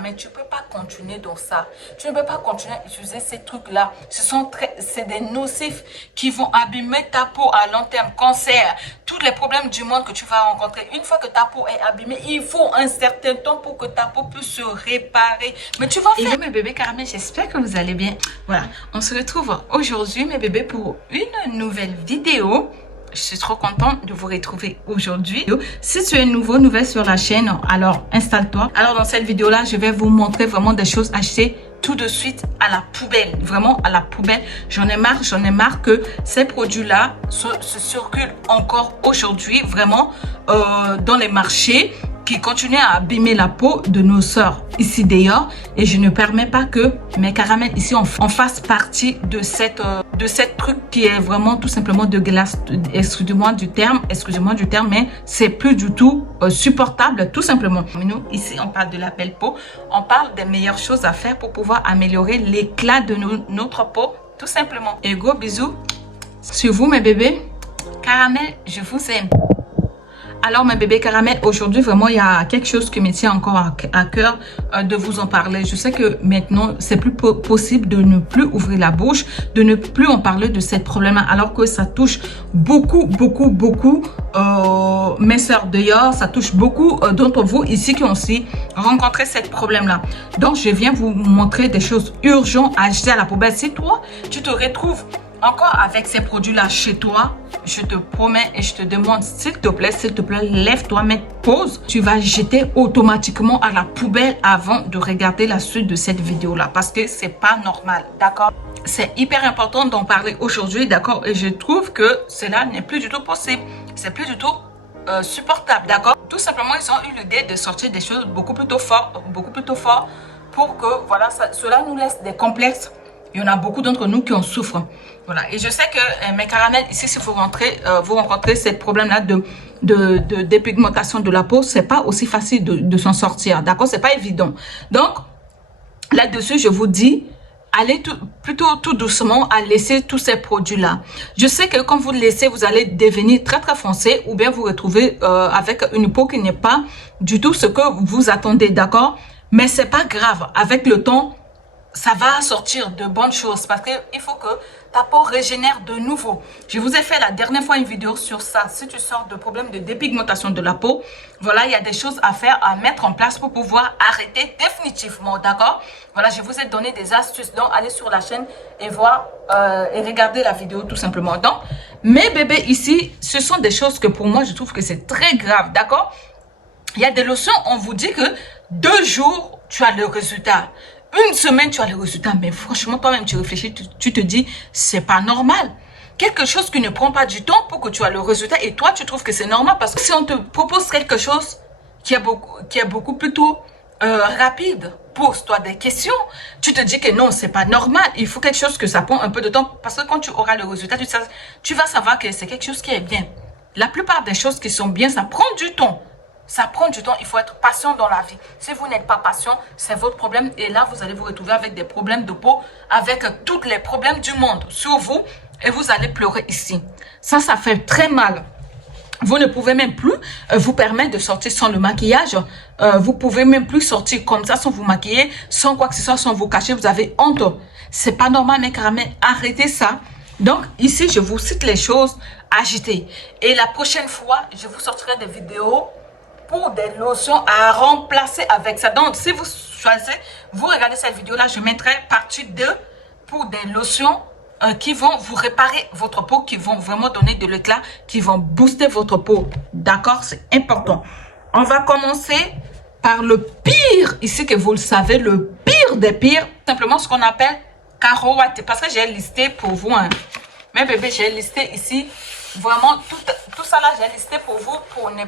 Mais tu ne peux pas continuer dans ça. Tu ne peux pas continuer à utiliser ces trucs-là. C'est des nocifs qui vont abîmer ta peau à long terme. Cancer, tous les problèmes du monde que tu vas rencontrer. Une fois que ta peau est abîmée, il faut un certain temps pour que ta peau puisse se réparer. Mais tu vas faire... Hello mes bébés caramel, j'espère que vous allez bien. Voilà, on se retrouve aujourd'hui mes bébés pour une nouvelle vidéo. Je suis trop contente de vous retrouver aujourd'hui. Si tu es nouvelle sur la chaîne, alors installe-toi. Alors dans cette vidéo-là, je vais vous montrer vraiment des choses achetées tout de suite à la poubelle. Vraiment à la poubelle. J'en ai marre que ces produits-là se circulent encore aujourd'hui vraiment dans les marchés qui continuent à abîmer la peau de nos sœurs ici d'ailleurs. Et je ne permets pas que mes caramels ici en fassent partie de cette truc qui est vraiment tout simplement de glace. Excusez-moi du terme, mais c'est plus du tout supportable tout simplement. Mais nous ici on parle de la belle peau, on parle des meilleures choses à faire pour pouvoir améliorer l'éclat de notre peau tout simplement. Et gros bisous sur vous mes bébés caramel, je vous aime. Alors mes bébés caramel, aujourd'hui vraiment il y a quelque chose qui me tient encore à cœur de vous en parler. Je sais que maintenant c'est plus possible de ne plus ouvrir la bouche, de ne plus en parler de ce problème alors que ça touche beaucoup mes soeurs d'ailleurs, ça touche beaucoup d'entre vous ici qui ont aussi rencontré ce problème là. Donc je viens vous montrer des choses urgentes à acheter à la poubelle. Si toi tu te retrouves encore avec ces produits-là chez toi, je te promets et je te demande, s'il te plaît, lève-toi, mets pause. Tu vas jeter automatiquement à la poubelle avant de regarder la suite de cette vidéo-là. Parce que c'est pas normal, d'accord? C'est hyper important d'en parler aujourd'hui, d'accord? Et je trouve que cela n'est plus du tout possible. C'est plus du tout supportable, d'accord? Tout simplement, ils ont eu l'idée de sortir des choses beaucoup plus fort pour que, voilà, cela nous laisse des complexes. Il y en a beaucoup d'entre nous qui en souffrent. Voilà. Et je sais que mes caramels, ici, si vous rencontrez ce problème-là de dépigmentation de la peau, c'est pas aussi facile de s'en sortir. D'accord? C'est pas évident. Donc, là-dessus, je vous dis, allez plutôt tout doucement à laisser tous ces produits-là. Je sais que quand vous le laissez, vous allez devenir très foncé ou bien vous retrouver avec une peau qui n'est pas du tout ce que vous attendez. D'accord? Mais c'est pas grave. Avec le temps, ça va sortir de bonnes choses parce qu'il faut que ta peau régénère de nouveau. Je vous ai fait la dernière fois une vidéo sur ça. Si tu sors de problèmes de dépigmentation de la peau, voilà, il y a des choses à faire, à mettre en place pour pouvoir arrêter définitivement, d'accord? Voilà, je vous ai donné des astuces. Donc, allez sur la chaîne et voir et regarder la vidéo tout simplement. Donc, mes bébés ici, ce sont des choses que pour moi, je trouve que c'est très grave, d'accord? Il y a des lotions, on vous dit que 2 jours, tu as le résultat. Une semaine, tu as le résultat. Mais franchement, toi-même, tu réfléchis, tu te dis, c'est pas normal. Quelque chose qui ne prend pas du temps pour que tu aies le résultat. Et toi, tu trouves que c'est normal. Parce que si on te propose quelque chose qui est beaucoup plutôt rapide, pose-toi des questions. Tu te dis que non, c'est pas normal. Il faut quelque chose que ça prend un peu de temps. Parce que quand tu auras le résultat, tu vas savoir que c'est quelque chose qui est bien. La plupart des choses qui sont bien, ça prend du temps. Ça prend du temps, il faut être patient dans la vie. Si vous n'êtes pas patient, c'est votre problème. Et là, vous allez vous retrouver avec des problèmes de peau, avec tous les problèmes du monde sur vous. Et vous allez pleurer ici. Ça fait très mal. Vous ne pouvez même plus vous permettre de sortir sans le maquillage. Vous pouvez même plus sortir comme ça sans vous maquiller, sans quoi que ce soit, sans vous cacher. Vous avez honte. C'est pas normal, mes caramels. Arrêtez ça. Donc, ici, je vous cite les choses agitées. Et la prochaine fois, je vous sortirai des vidéos pour des lotions à remplacer avec ça. Donc, si vous choisissez, vous regardez cette vidéo-là, je mettrai partie 2 pour des lotions qui vont vous réparer votre peau, qui vont vraiment donner de l'éclat, qui vont booster votre peau. D'accord? C'est important. On va commencer par le pire, ici que vous le savez, le pire des pires, simplement ce qu'on appelle Caro White. Parce que j'ai listé pour vous, hein. Mes bébés, j'ai listé ici, vraiment, tout ça là, j'ai listé pour vous, pour ne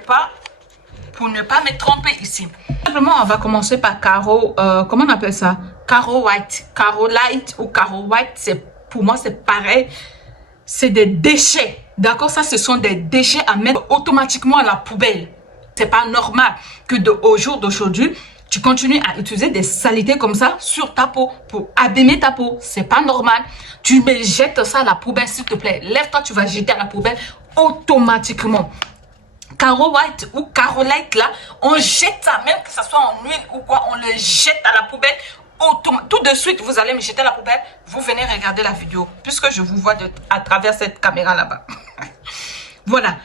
pas me tromper ici. Simplement, on va commencer par Caro, comment on appelle ça? Caro White. Caro Light ou Caro White, pour moi, c'est pareil. C'est des déchets. D'accord? Ça, ce sont des déchets à mettre automatiquement à la poubelle. C'est pas normal que au jour d'aujourd'hui, tu continues à utiliser des saletés comme ça sur ta peau pour abîmer ta peau. C'est pas normal. Tu me jettes ça à la poubelle, s'il te plaît. Lève-toi, tu vas jeter à la poubelle automatiquement. Caro white ou caro light là, on jette ça, même que ça soit en huile ou quoi, on le jette à la poubelle. Tout de suite, vous allez me jeter à la poubelle. Vous venez regarder la vidéo, puisque je vous vois à travers cette caméra là-bas. Voilà,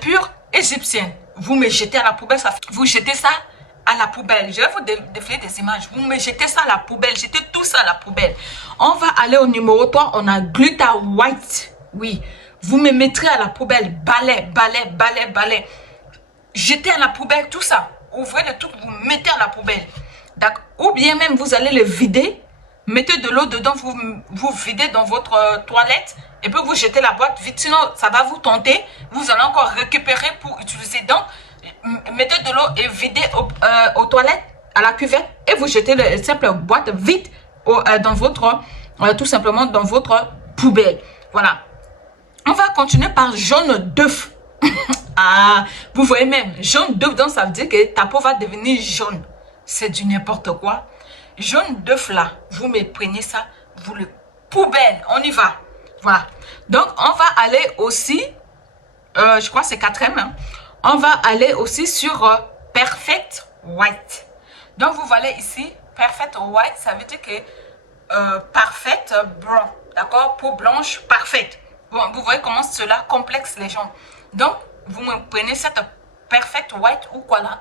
pure égyptienne. Vous me jetez à la poubelle, vous jetez ça à la poubelle. Je vais vous défiler des images. Vous me jetez ça à la poubelle, jetez tout ça à la poubelle. On va aller au numéro 3, on a Gluta White. Oui, vous me mettrez à la poubelle, balai, balai, balai, balai. Jetez à la poubelle tout ça. Ouvrez le truc, vous mettez à la poubelle. Ou bien même vous allez le vider, mettez de l'eau dedans, vous videz dans votre toilette et puis vous jetez la boîte vite. Sinon, ça va vous tenter. Vous allez encore récupérer pour utiliser. Donc, mettez de l'eau et videz aux toilettes, à la cuvette et vous jetez la simple boîte vide dans votre, tout simplement dans votre poubelle. Voilà. On va continuer par jaune d'œuf. Ah, vous voyez même, jaune d'œuf, donc ça veut dire que ta peau va devenir jaune. C'est du n'importe quoi. Jaune d'œuf là, vous me prenez ça, vous le poubelle, on y va. Voilà. Donc, on va aller aussi, je crois que c'est quatrième, hein. On va aller aussi sur Perfect White. Donc, vous voyez ici, Perfect White, ça veut dire que Perfect Blanc, d'accord? Peau blanche, parfaite. Bon, vous voyez comment cela complexe les gens. Donc, vous me prenez cette Perfect White ou quoi là,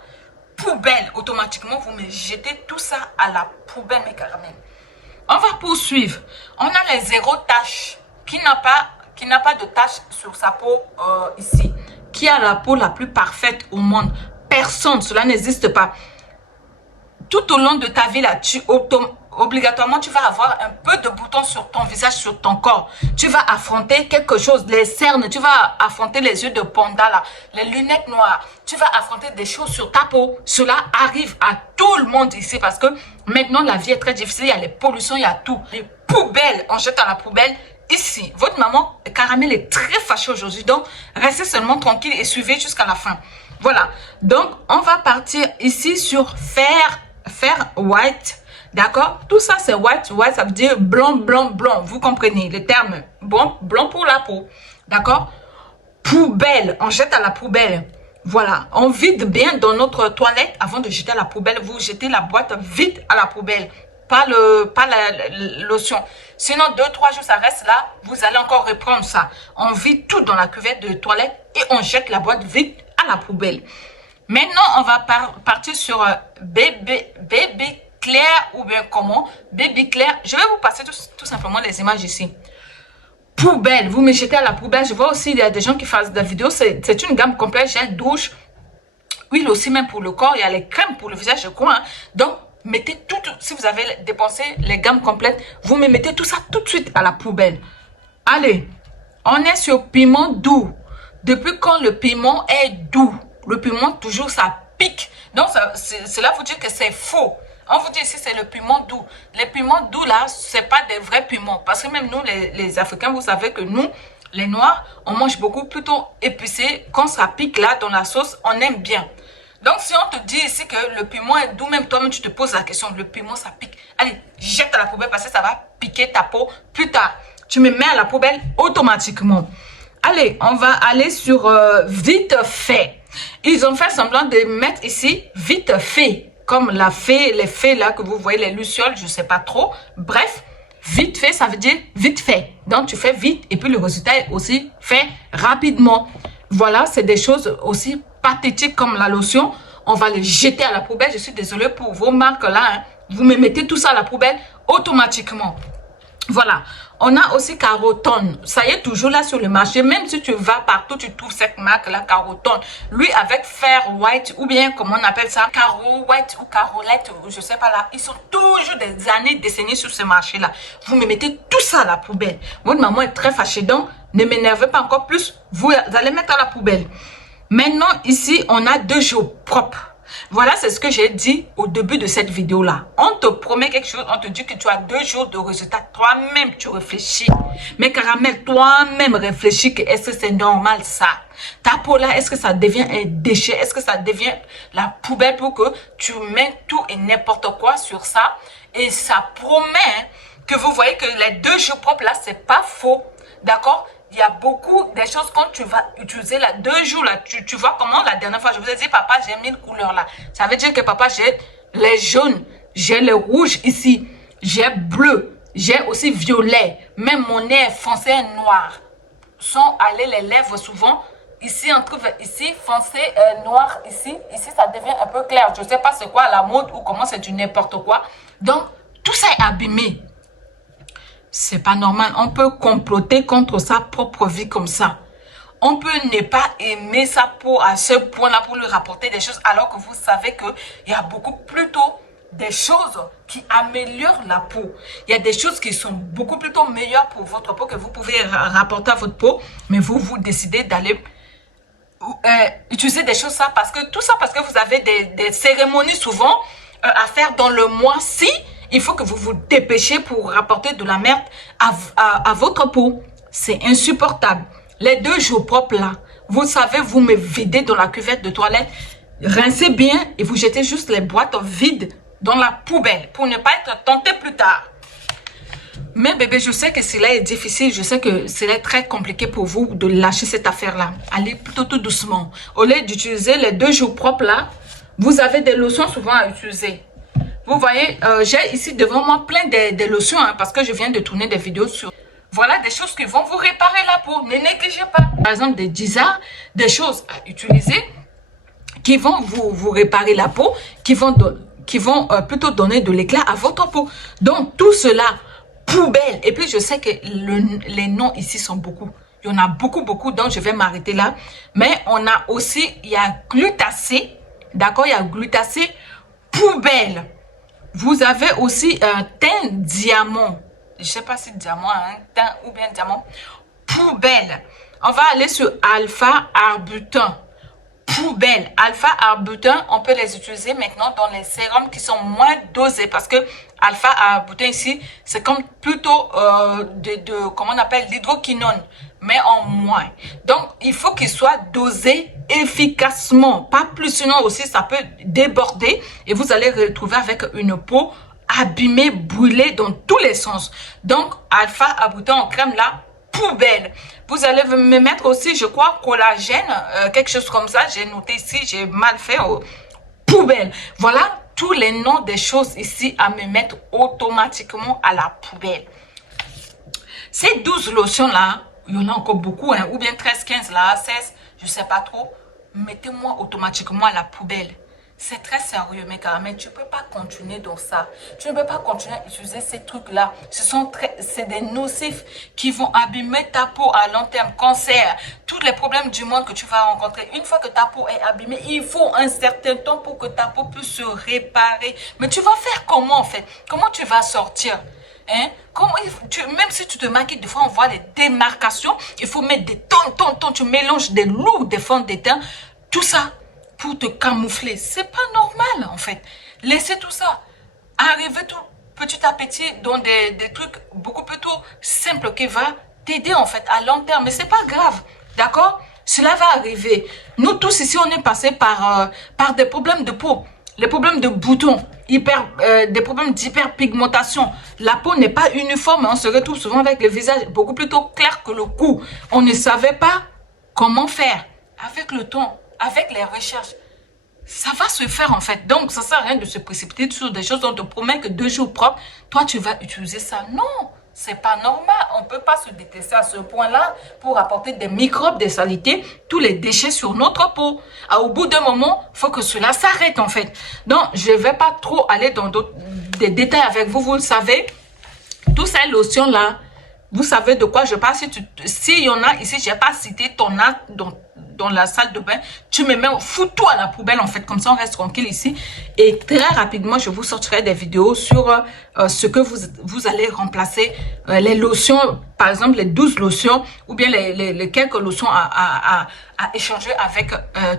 poubelle, automatiquement, vous me jetez tout ça à la poubelle, mes caramels. On va poursuivre. On a les zéro taches. Qui n'a pas de taches sur sa peau ici? Qui a la peau la plus parfaite au monde? Personne, cela n'existe pas. Tout au long de ta vie, là, obligatoirement, tu vas avoir un peu de boutons sur ton visage, sur ton corps. Tu vas affronter quelque chose, les cernes, tu vas affronter les yeux de panda, là, les lunettes noires. Tu vas affronter des choses sur ta peau. Cela arrive à tout le monde ici parce que maintenant, la vie est très difficile. Il y a les pollutions, il y a tout. Les poubelles, on jette à la poubelle. Ici, votre maman, Caramel, est très fâchée aujourd'hui. Donc, restez seulement tranquille et suivez jusqu'à la fin. Voilà. Donc, on va partir ici sur fer white. D'accord? Tout ça, c'est white. White, ça veut dire blanc, blanc, blanc. Vous comprenez le terme. Bon, blanc pour la peau. D'accord? Poubelle. On jette à la poubelle. Voilà. On vide bien dans notre toilette avant de jeter à la poubelle. Vous jetez la boîte vide à la poubelle. Pas la lotion. Sinon, 2-3 jours, ça reste là. Vous allez encore reprendre ça. On vide tout dans la cuvette de toilette et on jette la boîte vide à la poubelle. Maintenant, on va partir sur bébé clair ou bien comment? Bébé clair. Je vais vous passer tout simplement les images ici. Poubelle. Vous me jetez à la poubelle. Je vois aussi, il y a des gens qui font des vidéos. C'est une gamme complète. Gel douche. Huile aussi même pour le corps. Il y a les crèmes pour le visage, je crois. Hein. Donc, mettez tout, si vous avez dépensé les gammes complètes, vous me mettez tout ça tout de suite à la poubelle. Allez, on est sur piment doux. Depuis quand le piment est doux? Le piment, toujours, ça pique. Donc, cela vous dit que c'est faux. On vous dit ici, c'est le piment doux. Les piments doux, là, c'est pas des vrais piments. Parce que même nous, les Africains, vous savez que nous, les Noirs, on mange beaucoup plutôt épicé. Quand ça pique, là, dans la sauce, on aime bien. Donc, si on te dit ici que le piment est doux, même toi-même, tu te poses la question, le piment, ça pique. Allez, jette à la poubelle parce que ça va piquer ta peau plus tard. Tu me mets à la poubelle automatiquement. Allez, on va aller sur vite fait. Ils ont fait semblant de mettre ici vite fait. Comme la fée, les fées là que vous voyez, les lucioles, je ne sais pas trop. Bref, vite fait, ça veut dire vite fait. Donc, tu fais vite et puis le résultat est aussi fait rapidement. Voilà, c'est des choses aussi pathétiques comme la lotion. On va les jeter à la poubelle. Je suis désolée pour vos marques là. Hein. Vous me mettez tout ça à la poubelle automatiquement. Voilà. On a aussi Carotone. Ça y est, toujours là sur le marché. Même si tu vas partout, tu trouves cette marque-là, Carotone. Lui, avec Fer White, ou bien, comment on appelle ça, Caro White ou Carolette, je sais pas là. Ils sont toujours des années, décennies sur ce marché-là. Vous me mettez tout ça à la poubelle. Votre maman est très fâchée. Donc, ne m'énervez pas encore plus. Vous allez mettre à la poubelle. Maintenant, ici, on a 2 jours propres. Voilà, c'est ce que j'ai dit au début de cette vidéo-là. On te promet quelque chose, on te dit que tu as 2 jours de résultat. Toi-même, tu réfléchis. Mais Caramel, toi-même réfléchis que est-ce que c'est normal ça? Ta peau là, est-ce que ça devient un déchet? Est-ce que ça devient la poubelle pour que tu mets tout et n'importe quoi sur ça? Et ça promet que vous voyez que les 2 jours propres là, c'est pas faux. D'accord? il y a beaucoup des choses quand tu vas utiliser là, 2 jours là, tu vois comment la dernière fois je vous ai dit, papa, j'ai mis une couleur là. Ça veut dire que papa, j'ai les jaunes, j'ai le rouge ici, j'ai bleu, j'ai aussi violet, même mon nez est foncé et noir. Sont allées les lèvres souvent. Ici, on trouve ici, foncé, noir, ici. Ici, ça devient un peu clair. Je ne sais pas c'est quoi la mode ou comment c'est du n'importe quoi. Donc, tout ça est abîmé. C'est pas normal. On peut comploter contre sa propre vie comme ça. On peut ne pas aimer sa peau à ce point-là pour lui rapporter des choses alors que vous savez qu'il y a beaucoup plutôt des choses qui améliorent la peau. Il y a des choses qui sont beaucoup plutôt meilleures pour votre peau que vous pouvez rapporter à votre peau, mais vous décidez d'aller utiliser des choses ça parce que tout ça parce que vous avez des cérémonies souvent à faire dans le mois-ci. Il faut que vous vous dépêchez pour rapporter de la merde à votre peau. C'est insupportable. Les 2 jours propres là, vous savez, vous me videz dans la cuvette de toilette, rincez bien et vous jetez juste les boîtes vides dans la poubelle pour ne pas être tenté plus tard. Mais bébé, je sais que cela est difficile, je sais que cela est très compliqué pour vous de lâcher cette affaire-là. Allez plutôt tout doucement. Au lieu d'utiliser les 2 jours propres là, vous avez des lotions souvent à utiliser. Vous voyez, j'ai ici devant moi plein de lotions hein, parce que je viens de tourner des vidéos sur... Voilà des choses qui vont vous réparer la peau. Ne négligez pas. Par exemple, des Disa, des choses à utiliser qui vont vous réparer la peau, qui vont plutôt donner de l'éclat à votre peau. Donc, tout cela, poubelle. Et puis, je sais que les noms ici sont beaucoup. Il y en a beaucoup, donc je vais m'arrêter là. Mais on a aussi, il y a glutacé. D'accord, il y a glutacé, poubelle. Vous avez aussi un teint diamant. Je ne sais pas si diamant, un teint ou bien diamant. Poubelle. On va aller sur alpha-arbutin. Poubelle. Alpha-arbutin, on peut les utiliser maintenant dans les sérums qui sont moins dosés. Parce que alpha-arbutin ici, c'est comme plutôt comment on appelle l'hydroquinone, mais en moins. Donc, il faut qu'il soit dosé efficacement. Pas plus, sinon aussi ça peut déborder. Et vous allez retrouver avec une peau abîmée, brûlée dans tous les sens. Donc, alpha-arbutin en crème là, poubelle. Vous allez me mettre aussi, je crois, collagène, quelque chose comme ça. J'ai noté ici, j'ai mal fait. Poubelle. Voilà tous les noms des choses ici à me mettre automatiquement à la poubelle. Ces 12 lotions là, il y en a encore beaucoup, hein, ou bien 13, 15 là, 16, je ne sais pas trop. Mettez-moi automatiquement à la poubelle. C'est très sérieux, mes caramels. Tu ne peux pas continuer dans ça. Tu ne peux pas continuer à utiliser ces trucs-là. C'est des nocifs qui vont abîmer ta peau à long terme. Cancer, tous les problèmes du monde que tu vas rencontrer. Une fois que ta peau est abîmée, il faut un certain temps pour que ta peau puisse se réparer. Mais tu vas faire comment, en fait? Comment tu vas sortir? Hein? Même si tu te maquilles, des fois on voit les démarcations. Il faut mettre des tonnes. Tu mélanges des lourds, des fonds de teint. Tout ça pour te camoufler. C'est pas normal, en fait. Laissez tout ça. Arrivez tout petit à petit dans des trucs beaucoup plus simples qui va t'aider, en fait, à long terme. Mais c'est pas grave. D'accord? Cela va arriver. Nous tous ici, on est passé par des problèmes de peau. Les problèmes de boutons. Des problèmes d'hyperpigmentation. La peau n'est pas uniforme. On se retrouve souvent avec le visage beaucoup plus clair que le cou. On ne savait pas comment faire. Avec le temps, avec les recherches, ça va se faire en fait. Donc, ça ne sert à rien de se précipiter sur des choses dont on te promet que 2 jours propres, toi, tu vas utiliser ça. Non, c'est pas normal. On ne peut pas se détester à ce point-là pour apporter des microbes, des saletés, tous les déchets sur notre peau. Au bout d'un moment, il faut que cela s'arrête en fait. Donc, je ne vais pas trop aller dans des détails avec vous. Vous le savez, toutes ces lotions-là, vous savez de quoi je parle. S'il y en a ici, je n'ai pas cité ton âge dans la salle de bain, tu me mets, fous-tout à la poubelle en fait, comme ça on reste tranquille ici. Et très rapidement, je vous sortirai des vidéos sur ce que vous allez remplacer, les lotions, par exemple les 12 lotions, ou bien les quelques lotions à échanger avec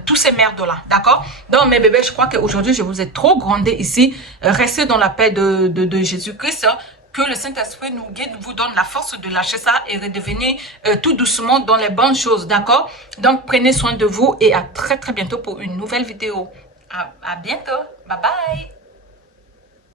tous ces merdes-là, d'accord? Donc mes bébés, je crois qu'aujourd'hui, je vous ai trop grondé ici. Restez dans la paix de Jésus-Christ, hein. Que le Saint-Esprit nous guide, vous donne la force de lâcher ça et redevenir tout doucement dans les bonnes choses, d'accord? Donc, prenez soin de vous et à très bientôt pour une nouvelle vidéo. À bientôt. Bye bye.